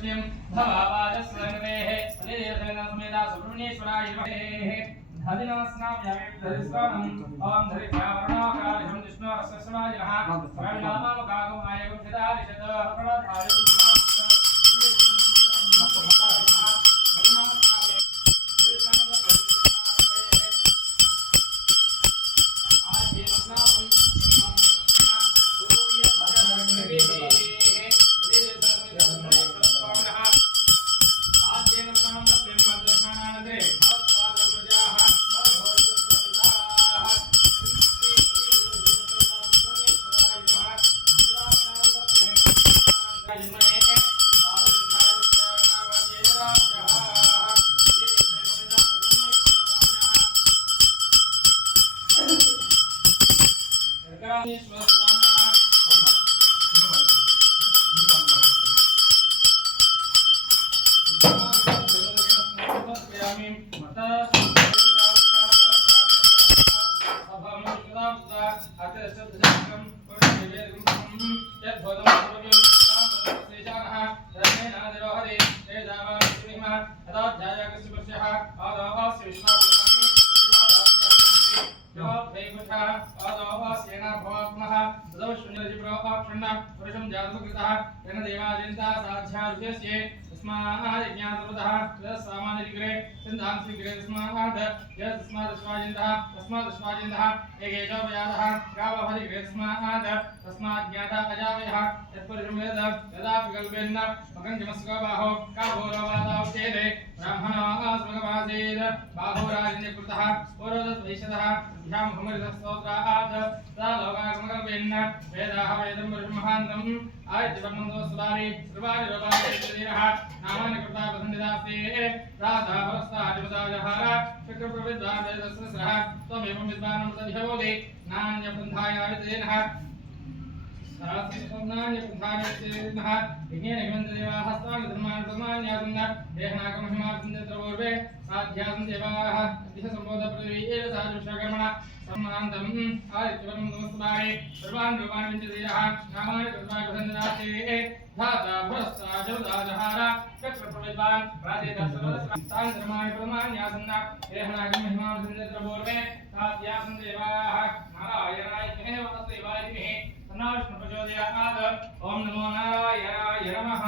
लक्ष्मीं भवावाजस्वनेः अलेयसेना समेता सुब्रह्मण्येश्वराय नमः धरिनास्नाम्यामि धरिस्वानम् ओम धरित्यावरणाकारिषं विष्णोरस्वस्वाय नमः सर्वनामकागमाय गुणितारिषद प्रणताय ओम नमो नारायणाय नमः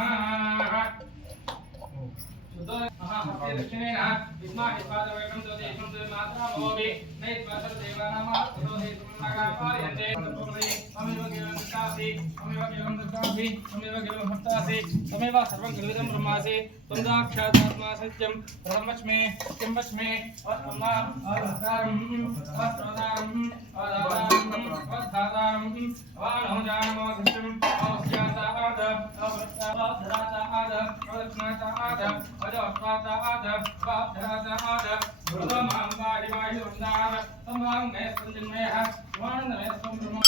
दक्षिणेन विस्माहिपादवैकं ज्योतिषं मात्रा भवति नैत्वसर देवानामात्रो हेतुमनागापायन्ते तमेव केवलं दत्तासि तमेव केवलं हस्तासि तमेव सर्वं खलुदं ब्रह्मासि त्वं साक्षादात्मा सत्यं ब्रह्मस्मे सत्यं वस्मे वत्तमां अवतारं वस्त्रदारं अदारं वधादारं वाणो जानमो सत्यं अवस्याताद अवृत्ताद अवृत्नाताद अजोत्पाताद वाधराताद ब्रह्मां वाहिवाहि वृन्दार संवाङ्गे संजन्मयः वाणनमे संब्रह्म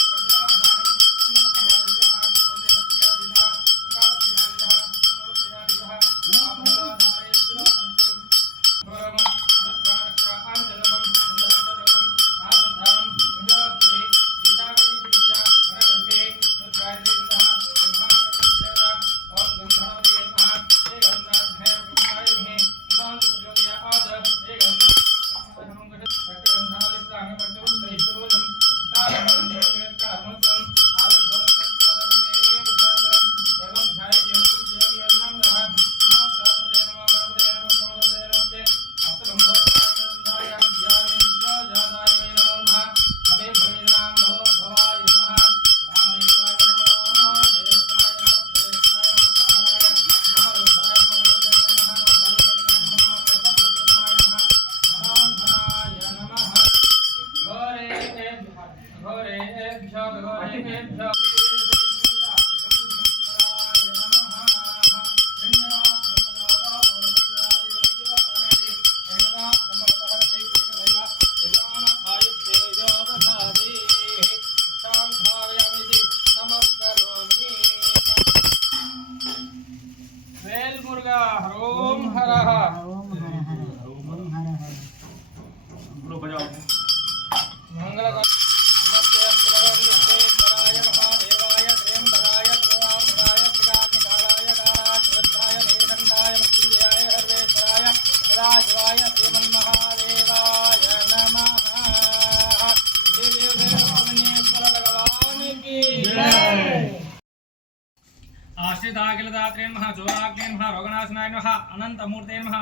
क्षीरदात्रे नमः जोराग्ने नमः रोगनाशनाय नमः अनन्तमूर्ते नमः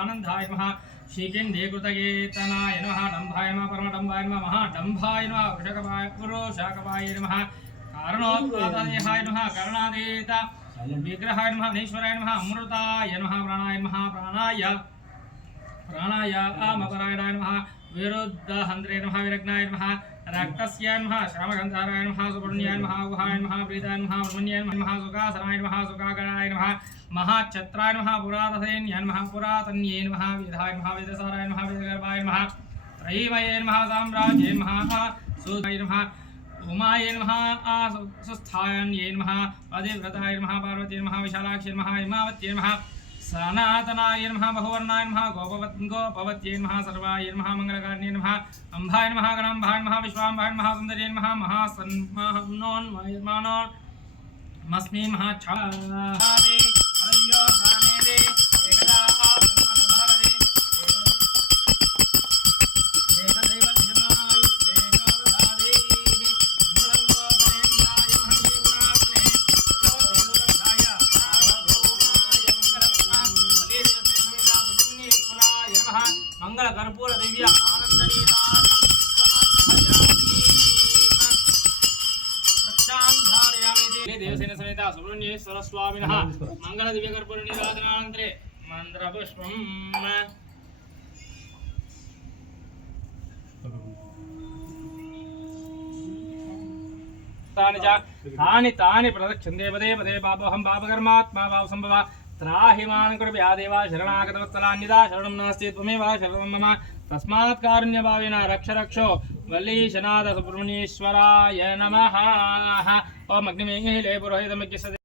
आनन्दाय नमः श्रीकेन्द्रीकृतकेतनाय नमः डम्भाय नमः परमडम्भाय नमः महाडम्भाय नमः वृषकपाय नमः कारणोत्पाददेहाय नमः करणातीत विग्रहाय नमः अनीश्वराय नमः अमृताय नमः प्राणाय नमः प्राणाय अमपरायणाय नमः विरुद्धहन्त्रे नमः विरग्नाय नमः रक्तस्य नमः श्रामगन्धाराय नमः सुपुण्याय नमः गुहाय नमः प्रीताय नमः ब्रह्मण्याय नमः सुखासनाय नमः सुखागणाय नमः महाच्छत्राय नमः पुरातसेन्याय नमः पुरातन्ये नमः विधाय नमः वेदसाराय नमः वेदगर्भाय नमः त्रयीमये नमः साम्राज्ये नमः सुधाय नमः उमाय नमः सुस्थान्ये नमः अधिव्रताय नमः पार्वती नमः विशालाक्षी नमः हिमावत्यै नमः सनातनाय नमः बहुवर्णाय नमः गोपवत्यै नमः सर्वाय नमः मंगलकारिण्ये नमः अंभाय नमः गणाम्भाय नमः विश्वाम्भाय नमः सुन्दर्ये नमः महासन्मानोन्मस्मि महाच्छादे अरण्योद्यानेदे एकदा ब्रह्मणभारते एकदैव निजमायुष्येनोदधादे मूलङ्गोपरेन्द्राय महये गुणात्मने ततोदेवदत्ताय मंगल कर्पूर दिव्य आनंद देवसेन समेत सुब्रह्मण्येश्वर स्वामिनः मंगल दिव्य कर्पूर निराजनानन्तरे मंत्रपुष्पम् तानि तानि प्रदक्षिणे पदे पदे पापोऽहं पापकर्मात्मा पापसम्भव त्राहि मां कृपया देवा शरणागतवत्सलान्यदा शरणं नास्ति त्वमेव शरणं मम तस्मात् कारुण्यभावेन रक्ष रक्षो वल्लीशनाथ सुब्रह्मण्येश्वराय नमः ओम अग्निमेघे पुरोहितमज्ञस्य